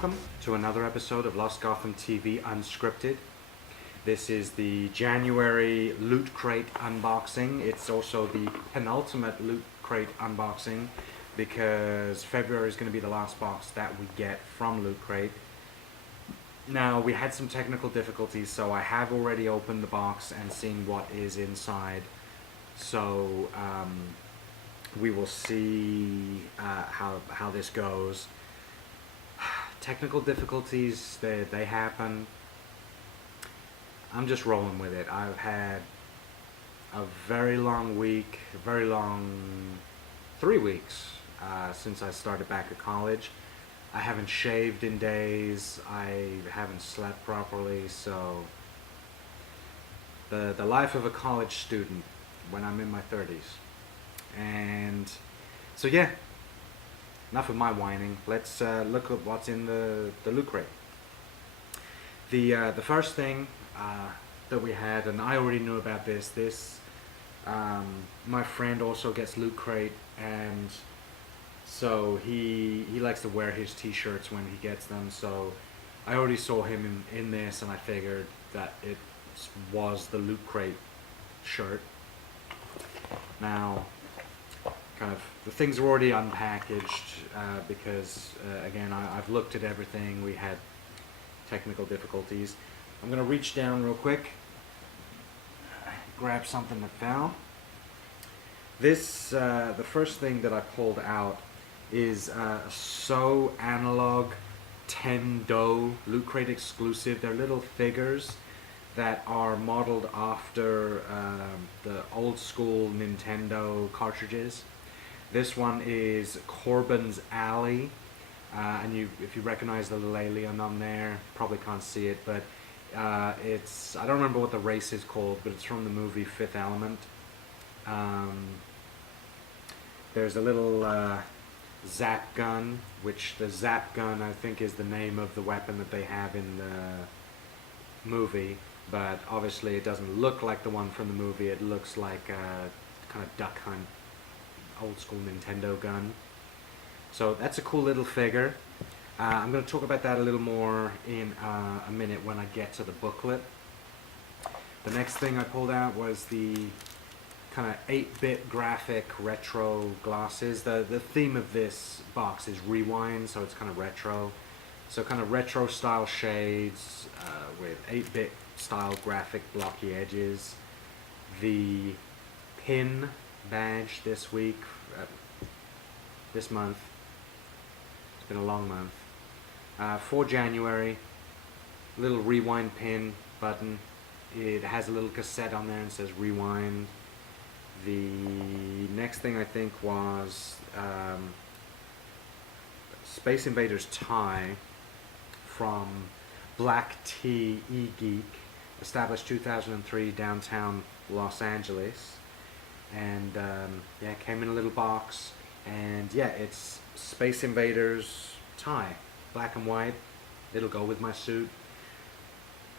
welcome to another episode of Lost Gotham TV Unscripted. This is the January Loot Crate unboxing. It's also the penultimate Loot Crate unboxing because February is going to be the last box that we get from Loot Crate. Now, we had some technical difficulties, so I have already opened the box and seen what is inside. So we will see how this goes. Technical difficulties, they happen. I'm just rolling with it. I've had a very long week, 3 weeks since I started back at college. I haven't shaved in days, I haven't slept properly, so the life of a college student when I'm in my 30s. And so yeah, enough of my whining. Let's look at what's in the Loot Crate. The first thing that we had, and I already knew about this, my friend also gets Loot Crate, and so he likes to wear his t-shirts when he gets them, so I already saw him in this, and I figured that it was the Loot Crate shirt. Now, kind of the things are already unpackaged because again, I've looked at everything. We had technical difficulties. I'm gonna reach down real quick, grab something that fell. This the first thing that I pulled out is So Analog 10 Do Loot Crate exclusive. They're little figures that are modeled after the old school Nintendo cartridges. This one is Corbin's Alley, and if you recognize the little alien on there, probably can't see it, but it's, I don't remember what the race is called, but it's from the movie Fifth Element. There's a little zap gun, which the zap gun I think is the name of the weapon that they have in the movie, but obviously it doesn't look like the one from the movie. It looks like a kind of duck hunt old school Nintendo gun. So that's a cool little figure. I'm going to talk about that a little more in a minute when I get to the booklet. The next thing I pulled out was the kind of 8-bit graphic retro glasses. The theme of this box is rewind, so it's kind of retro. So kind of retro style shades with 8-bit style graphic blocky edges. The pin badge this week, this month, it's been a long month, for January, little rewind pin button. It has a little cassette on there and says rewind. The next thing I think was Space Invaders tie from Black Tea E-Geek, established 2003, downtown Los Angeles. And yeah, it came in a little box, and yeah, it's Space Invaders tie, black and white. It'll go with my suit.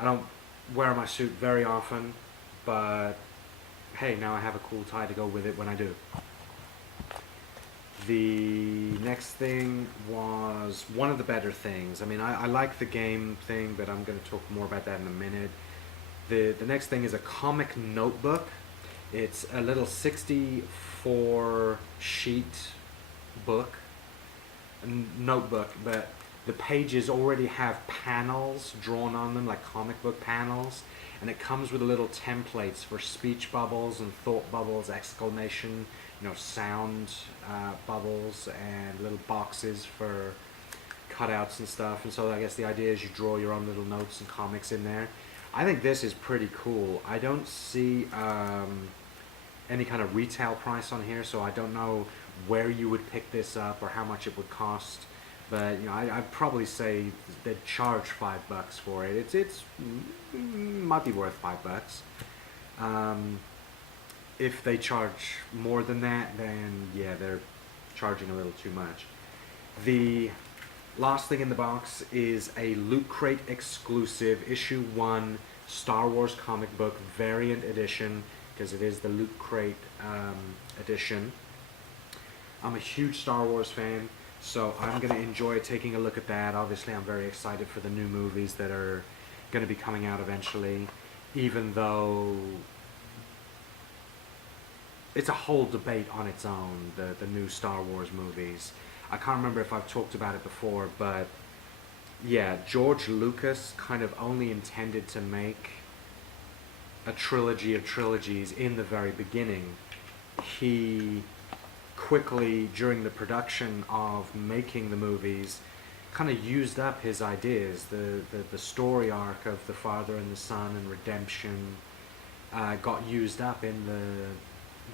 I don't wear my suit very often, but hey, now I have a cool tie to go with it when I do. The next thing was one of the better things. I mean, I like the game thing, but I'm going to talk more about that in a minute. The next thing is a comic notebook. It's a little 64 sheet book, notebook, but the pages already have panels drawn on them, like comic book panels, and it comes with little templates for speech bubbles and thought bubbles, exclamation, sound bubbles, and little boxes for cutouts and stuff. And so I guess the idea is you draw your own little notes and comics in there. I think this is pretty cool. I don't see any kind of retail price on here, so I don't know where you would pick this up or how much it would cost. But I'd probably say they'd charge $5 for it. It's might be worth $5. If they charge more than that, then yeah, they're charging a little too much. The last thing in the box is a Loot Crate exclusive issue 1 Star Wars comic book variant edition, because it is the Loot Crate edition. I'm a huge Star Wars fan. So I'm going to enjoy taking a look at that. Obviously, I'm very excited for the new movies that are going to be coming out eventually, even though it's a whole debate on its own, the new Star Wars movies. I can't remember if I've talked about it before, but yeah, George Lucas kind of only intended to make a trilogy of trilogies in the very beginning. He quickly, during the production of making the movies, kind of used up his ideas. The story arc of the father and the son and redemption got used up in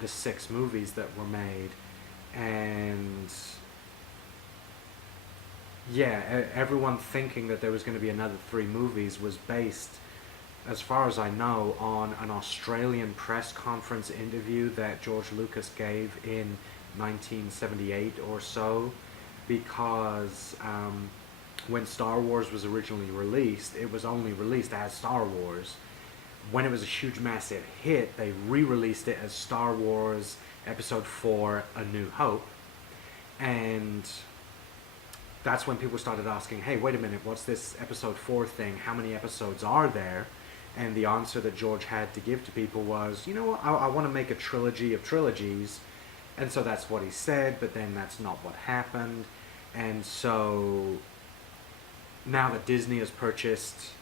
the 6 movies that were made. And yeah, everyone thinking that there was going to be another 3 movies was based, as far as I know, on an Australian press conference interview that George Lucas gave in 1978 or so, because when Star Wars was originally released, it was only released as Star Wars. When it was a huge, massive hit, they re-released it as Star Wars Episode 4, A New Hope. And that's when people started asking, hey, wait a minute, what's this Episode 4 thing? How many episodes are there? And the answer that George had to give to people was, you know what, I want to make a trilogy of trilogies. And so that's what he said, but then that's not what happened. And so now that Disney has purchased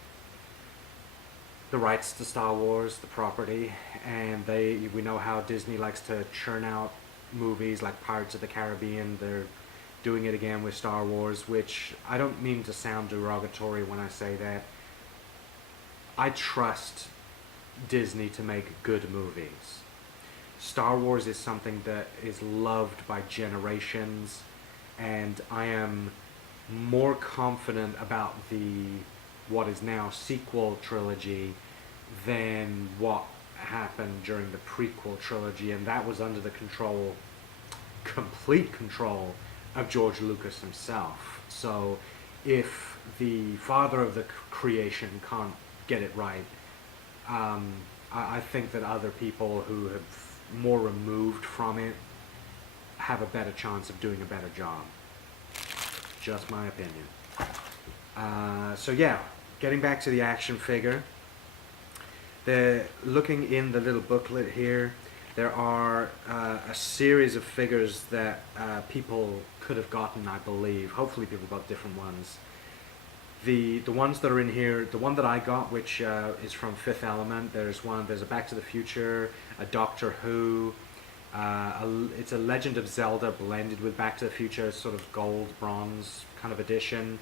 the rights to Star Wars, the property, and we know how Disney likes to churn out movies like Pirates of the Caribbean. They're doing it again with Star Wars, which I don't mean to sound derogatory when I say that. I trust Disney to make good movies. Star Wars is something that is loved by generations, and I am more confident about what is now sequel trilogy than what happened during the prequel trilogy, and that was under the complete control of George Lucas himself. So if the father of the creation can't get it right, I think that other people who have more removed from it have a better chance of doing a better job. Just my opinion. So yeah, getting back to the action figure. Looking in the little booklet here, there are a series of figures that people could have gotten, I believe. Hopefully people got different ones. The ones that are in here, the one that I got, which is from Fifth Element, there's a Back to the Future, a Doctor Who, it's a Legend of Zelda blended with Back to the Future, sort of gold, bronze kind of edition.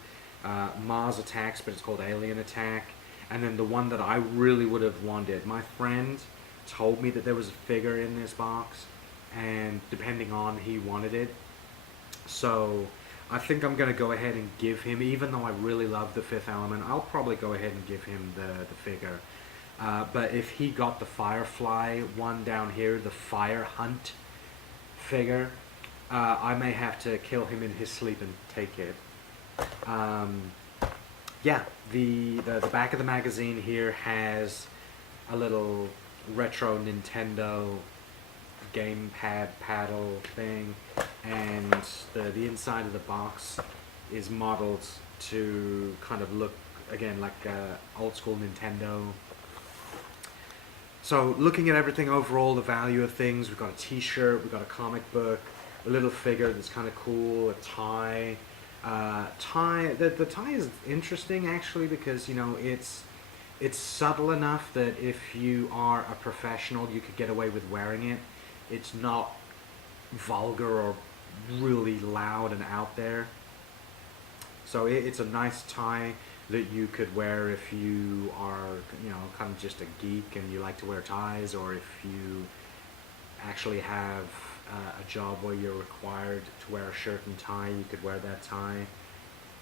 Mars Attacks, but it's called Alien Attack. And then the one that I really would have wanted, my friend told me that there was a figure in this box, and depending on, he wanted it. So I think I'm going to go ahead and give him, even though I really love the Fifth Element, I'll probably go ahead and give him the figure. But if he got the Firefly one down here, the Fire Hunt figure, I may have to kill him in his sleep and take it. Yeah, the back of the magazine here has a little retro Nintendo gamepad paddle thing, and the inside of the box is modeled to kind of look again like old school Nintendo. So looking at everything overall, the value of things, we've got a t-shirt, we've got a comic book, a little figure that's kind of cool, a tie. The tie is interesting actually, because you know it's subtle enough that if you are a professional you could get away with wearing it. It's not vulgar or really loud and out there. So it's a nice tie that you could wear if you are, you know, kind of just a geek and you like to wear ties, or if you actually have a job where you're required to wear a shirt and tie, you could wear that tie.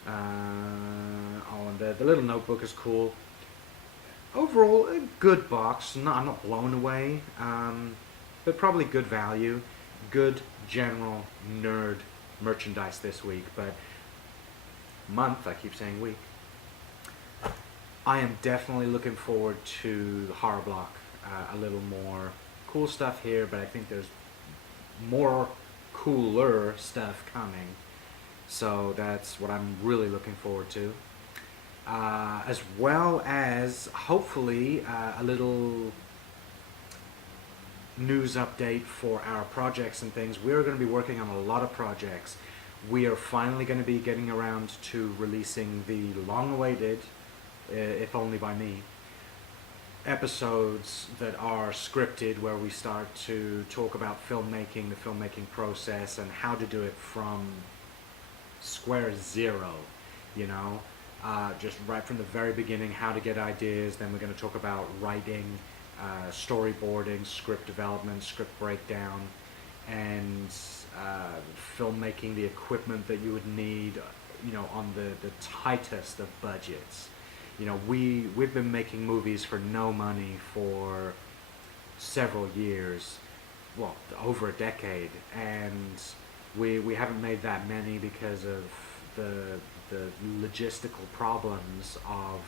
Oh, and the little notebook is cool. Overall, a good box. I'm not blown away, but probably good value. Good general nerd merchandise this week, but month, I keep saying week. I am definitely looking forward to the horror block. A little more cool stuff here, but I think there's more cooler stuff coming. So that's what I'm really looking forward to. As well as hopefully a little news update for our projects and things. We're going to be working on a lot of projects. We are finally going to be getting around to releasing the long-awaited, if only by me, episodes that are scripted, where we start to talk about filmmaking, the filmmaking process, and how to do it from square zero, you know, just right from the very beginning, how to get ideas. Then we're going to talk about writing, storyboarding, script development, script breakdown, and filmmaking, the equipment that you would need, you know, on the tightest of budgets. You know, we've been making movies for no money for several years, well, over a decade, and we haven't made that many because of the logistical problems of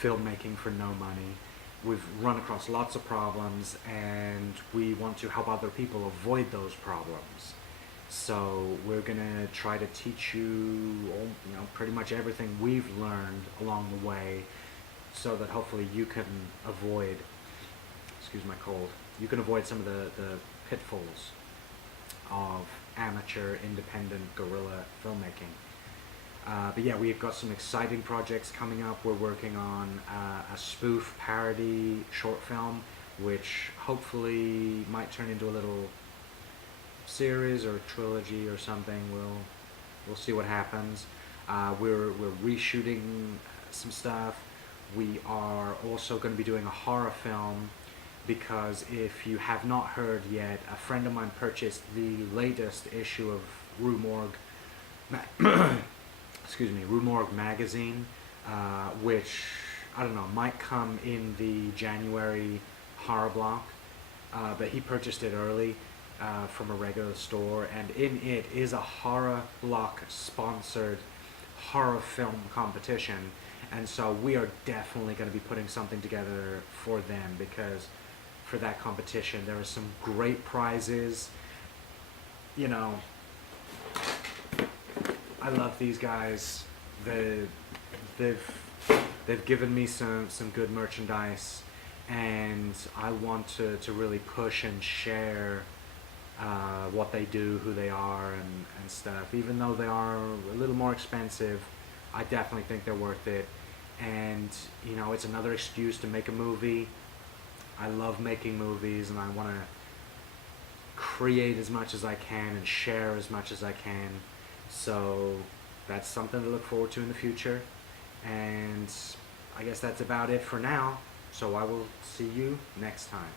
filmmaking for no money. We've run across lots of problems, and we want to help other people avoid those problems. So we're gonna try to teach you, all, you know, pretty much everything we've learned along the way, so that hopefully you can avoid, excuse my cold, you can avoid some of the pitfalls of amateur, independent, guerrilla filmmaking. But yeah, we've got some exciting projects coming up. We're working on a spoof parody short film, which hopefully might turn into a little series or a trilogy or something. We'll see what happens. We're reshooting some stuff. We are also going to be doing a horror film, because if you have not heard yet, a friend of mine purchased the latest issue of Rue Morgue, excuse me, Rue Morgue magazine, which, I don't know, might come in the January horror block, but he purchased it early from a regular store, and in it is a horror block sponsored horror film competition, and so we are definitely going to be putting something together for them, because for that competition there are some great prizes. You know, I love these guys. They've given me some good merchandise, and I want to really push and share what they do, who they are, and stuff. Even though they are a little more expensive, I definitely think they're worth it. And you know, it's another excuse to make a movie. I love making movies, and I want to create as much as I can and share as much as I can. So that's something to look forward to in the future. And I guess that's about it for now. So I will see you next time.